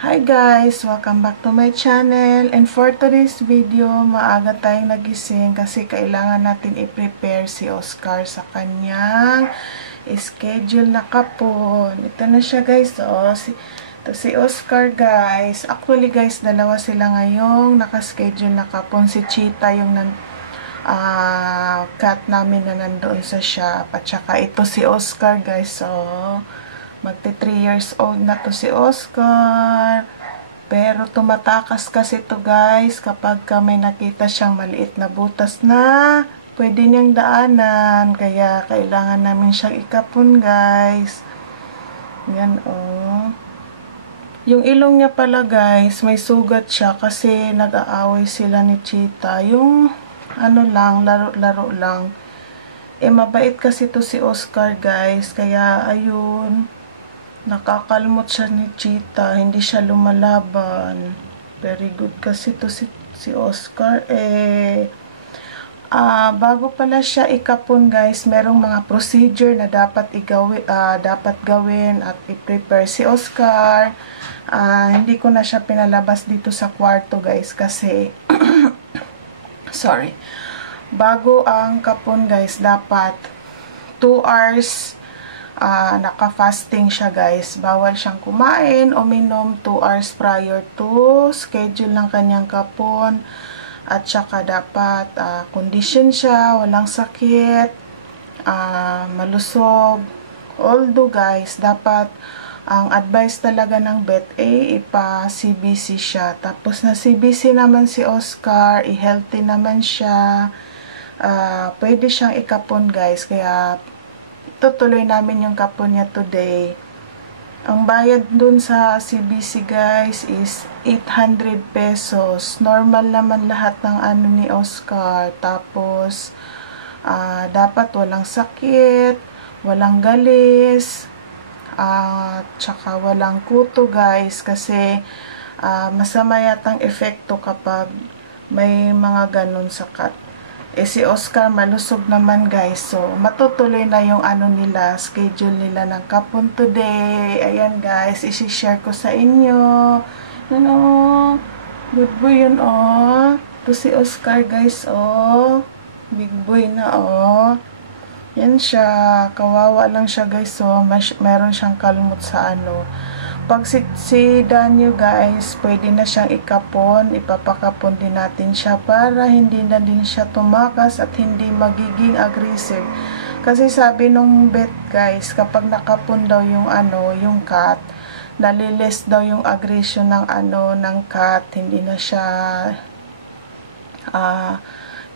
Hi guys! Welcome back to my channel. And for today's video, maaga tayong nagising kasi kailangan natin i-prepare si Oscar sa kanyang schedule na kapon. Ito na siya guys. Ito si Oscar guys. Actually guys, dalawa sila ngayong nakaschedule na kapon. Si Cheetah yung cat namin na nandoon sa shop. At saka ito si Oscar guys. Magti 3 years old na to si Oscar. Pero tumatakas kasi to guys kapag may nakita siyang maliit na butas na pwede niyang daanan. Kaya kailangan namin siyang ikapon guys. Yan Yung ilong niya pala guys, may sugat siya kasi nag-aaway sila ni Cheetah. Yung laro-laro lang. Mabait kasi to si Oscar guys. Kaya ayun. Nakakalmot siya ni Cheetah, hindi siya lumalaban. Very good kasi to si Oscar. Bago pala siya ikapon guys, merong mga procedure na dapat gawin at i-prepare si Oscar. Hindi ko na siya pinalabas dito sa kwarto guys kasi sorry. Bago ang kapon guys, dapat 2 hours naka-fasting siya guys. Bawal siyang kumain o minom 2 hours prior to schedule ng kanyang kapon. At saka dapat condition siya, walang sakit, malusog. Although guys, dapat ang advice talaga ng vet ipa-CBC siya. Tapos na CBC naman si Oscar, i-healthy naman siya. Pwede siyang ikapon guys, kaya tutuloy namin yung kapon niya today. Ang bayad dun sa CBC guys is 800 pesos. Normal naman lahat ng ni Oscar. Tapos, dapat walang sakit, walang galis, tsaka walang kuto guys. Kasi, masama yatang epekto kapag may mga ganun sa cat. Si Oscar malusog naman guys. So, matutuloy na yung schedule nila ng kapon today. Ayan guys, isi-share ko sa inyo. Good boy yun Ito si Oscar guys big boy na Yan siya. Kawawa lang siya guys. Meron siyang kalmot sa Pag si Daniel guys, pwede na siyang ikapon, ipapakapon din natin siya para hindi na din siya tumakas at hindi magiging aggressive. Kasi sabi nung vet guys, kapag nakapon daw yung cat, nalilis daw yung aggression ng cat, hindi na siya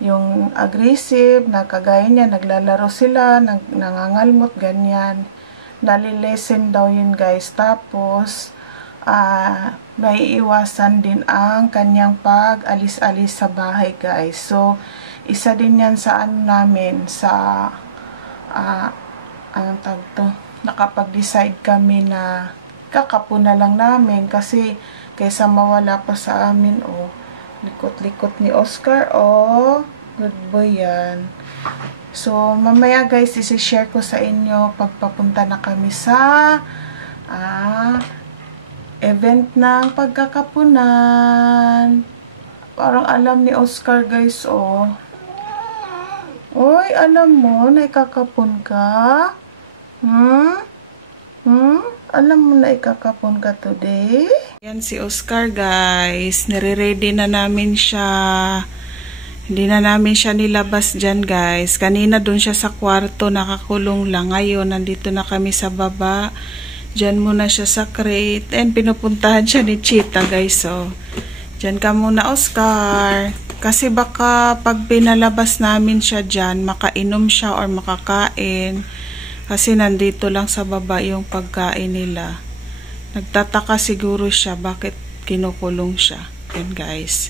yung aggressive, kagaya niya, naglalaro sila, nangangalmot, ganyan. Nalilesen daw yun guys. Tapos may iwasan din ang kanyang pag-alis-alis sa bahay guys. So isa din yan sa namin sa anong tawag to, nakapag-decide kami na kakapon na lang namin kasi kaysa mawala pa sa amin likot-likot ni Oscar good boy yan. So, mamaya guys, isi-share ko sa inyo pagpapunta na kami sa event ng pagkakapunan. Parang alam ni Oscar guys, Oy, alam mo na ikakapon ka? Alam mo na ikakapon ka today? Yan si Oscar guys. Nire-ready na namin siya. Hindi na namin siya nilabas dyan guys. Kanina dun siya sa kwarto, nakakulong lang. Ngayon, nandito na kami sa baba. Dyan muna siya sa crate. And pinupuntahan siya ni Cheetah guys. Dyan ka muna Oscar. Kasi baka pag pinalabas namin siya dyan, makainom siya or makakain. Kasi nandito lang sa baba yung pagkain nila. Nagtataka siguro siya bakit kinukulong siya. Yan guys.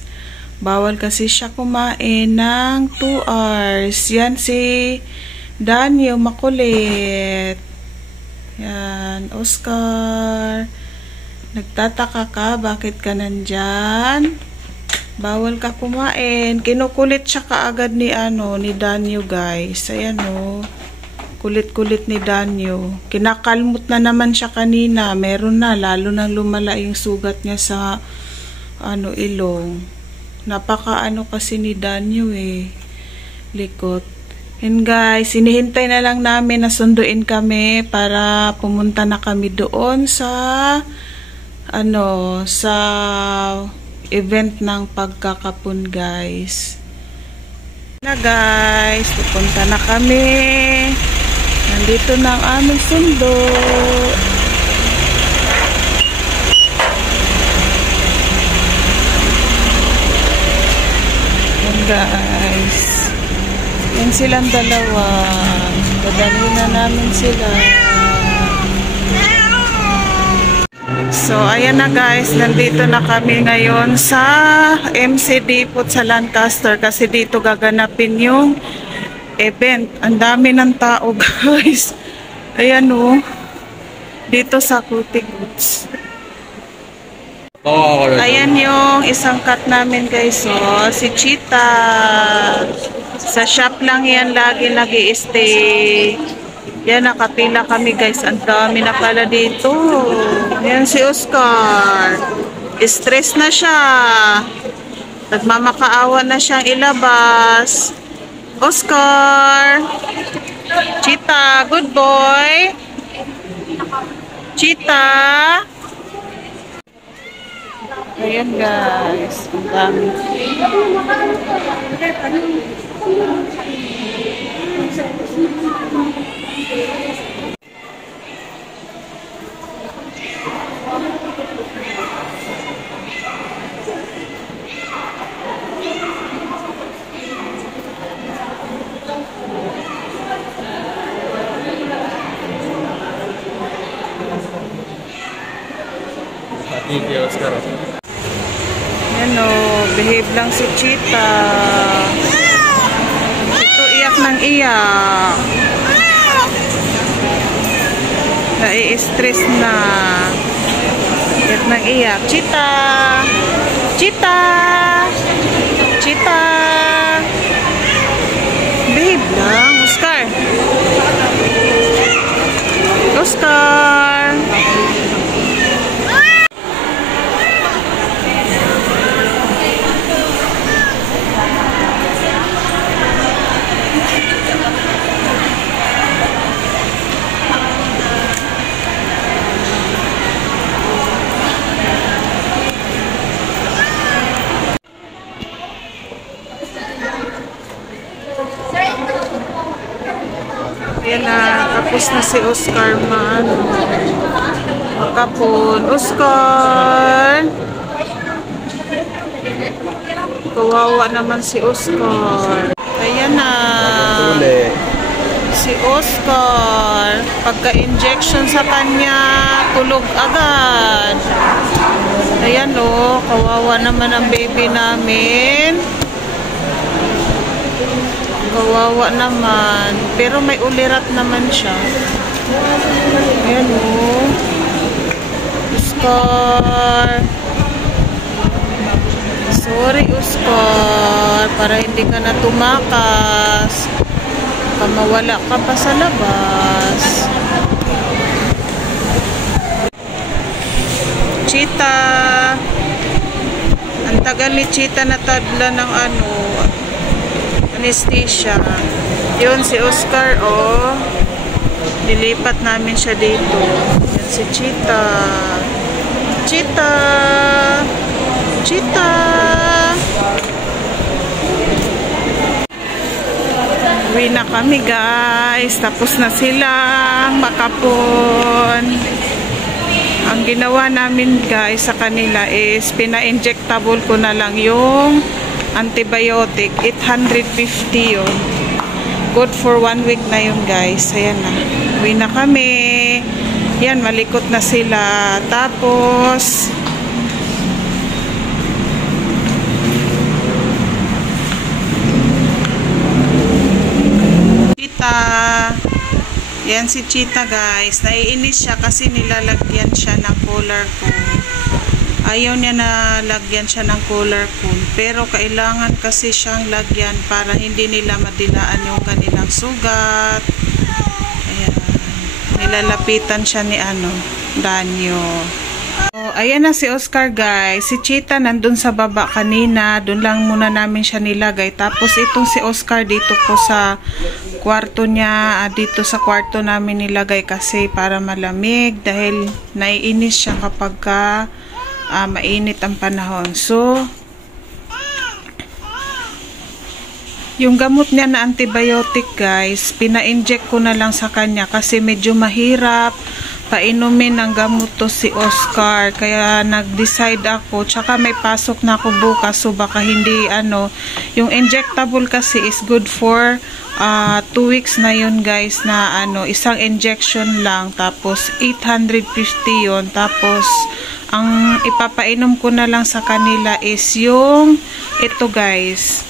Bawal kasi siya kumain ng 2 hours. Yan si Daniel, makulit. Yan, Oscar. Nagtataka ka, bakit ka nandyan? Bawal ka kumain. Kinukulit siya kaagad ni Daniel guys. Ayan Kulit-kulit ni Danyo. Kinakalmot na naman siya kanina. Meron na, lalo nang lumala yung sugat niya sa ilong. Napaka kasi ni Danyo likot. And guys, hinihintay na lang namin na sunduin kami para pumunta na kami doon sa sa event ng pagkakapon, guys. Na guys, pupunta na kami. Nandito na ang aming sundo. Yan guys. Yan silang dalawa. Dadalhin na namin sila. So, ayan na guys. Nandito na kami ngayon sa MC Depot sa Lancaster kasi dito gaganapin yung event. Ang dami ng tao guys. Ayan dito sa Cutie Goods. Ayan yung isang cut namin guys. Si Cheetah. Sa shop lang yan lagi nag-i-stay. Yan, nakapila kami guys. Ang dami na pala dito. Ayan si Oscar. Stress na siya. Nagmamakaawa na siyang ilabas. Oscar. Cheetah, good boy. Cheetah. Ayan guys. Ang dami. Oscar. Yan behave lang si Cheetah. Ito iyak ng iyak. Nai-stress na. Iyak ng iyak. Cheetah! Cheetah! Cheetah! Behave lang. Oscar! Oscar! Ayan na, tapos na si Oscar man. Makapon. Oscar! Kawawa naman si Oscar. Ayan na. Si Oscar. Pagka-injection sa kanya, tulog agad. Ayan kawawa naman ang baby namin. Kawawa naman. Pero may ulirat naman siya. Ayan Oscar. Sorry Oscar. Para hindi ka na tumakas. Mawala ka pa sa labas. Cheetah. Ang tagal ni Cheetah na tadla ng anesthesia. Yun si Oscar nilipat namin siya dito. Yan si Cheetah. Cheetah! Cheetah! Uwi na kami guys. Tapos na sila makapon. Ang ginawa namin guys sa kanila is pina-injectable ko na lang yung antibiotic. 850 yun. Good for 1 week na yun guys. Ayan na. Uwi na kami. Yan, malikot na sila. Tapos Cheetah. Yan si Cheetah guys. Naiinis siya kasi nilalagyan siya ng collar cone. Ayaw niya na lagyan siya ng collar cone. Pero kailangan kasi siyang lagyan para hindi nila madilaan yung kanilang sugat. nilalapitan siya ni Danyo. So, ayan na si Oscar guys. Si Chita nandun sa baba kanina. Doon lang muna namin siya nilagay. Tapos itong si Oscar dito po sa kwarto niya. Dito sa kwarto namin nilagay kasi para malamig. Dahil naiinis siya kapag mainit ang panahon. So, yung gamot niya na antibiotic guys, pina-inject ko na lang sa kanya kasi medyo mahirap painumin ng gamot to si Oscar. Kaya nag-decide ako, tsaka may pasok na ako bukas, so baka hindi yung injectable kasi is good for 2 weeks na yun guys, na isang injection lang, tapos 850 yun. Tapos ang ipapainom ko na lang sa kanila is yung ito guys,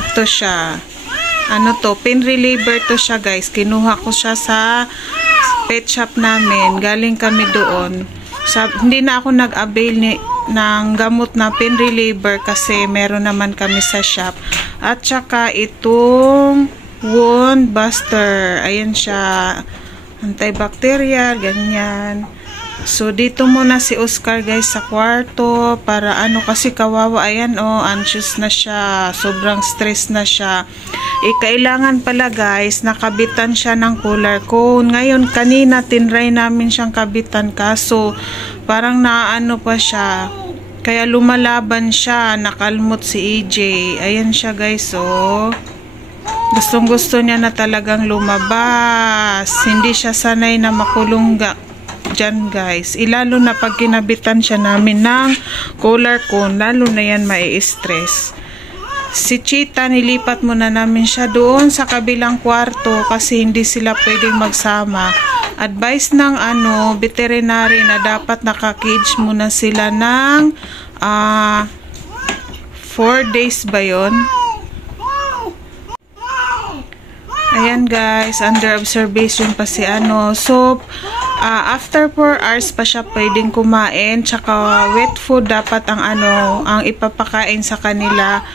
ito siya, pain reliever to siya guys. Kinuha ko siya sa pet shop namin, galing kami doon. Hindi na ako nag-avail ng gamot na pain reliever kasi meron naman kami sa shop. At saka itong wound buster, ayan siya, antibacterial, ganyan. So dito muna si Oscar guys sa kwarto para kasi kawawa, ayan anxious na siya, sobrang stress na siya. Kailangan pala guys nakabitan siya ng cooler cone. Ngayon kanina tinry namin siyang kabitan kaso parang pa siya, kaya lumalaban siya, nakalmot si EJ. Ayan siya guys, gustong gusto niya na talagang lumabas, hindi siya sanay na makulong dyan guys. Lalo na pag kinabitan siya namin ng cooler cone, lalo na yan mai-stress. Si Chita, nilipat muna namin siya doon sa kabilang kwarto kasi hindi sila pwedeng magsama. Advice ng veterinary na dapat naka-cage muna sila ng 4 days ba yun? Ayan guys, under observation pa si So after 4 hours pa siya pwedeng kumain, tsaka wet food dapat ang ipapakain sa kanila.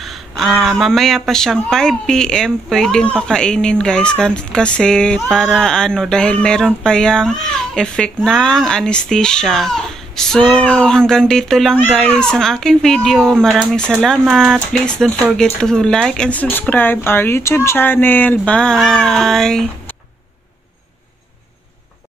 Mamaya pa siyang 5 PM pwedeng pakainin guys, kasi para dahil meron pa yang effect ng anesthesia. So hanggang dito lang guys ang aking video. Maraming salamat. Please don't forget to like and subscribe our YouTube channel. Bye!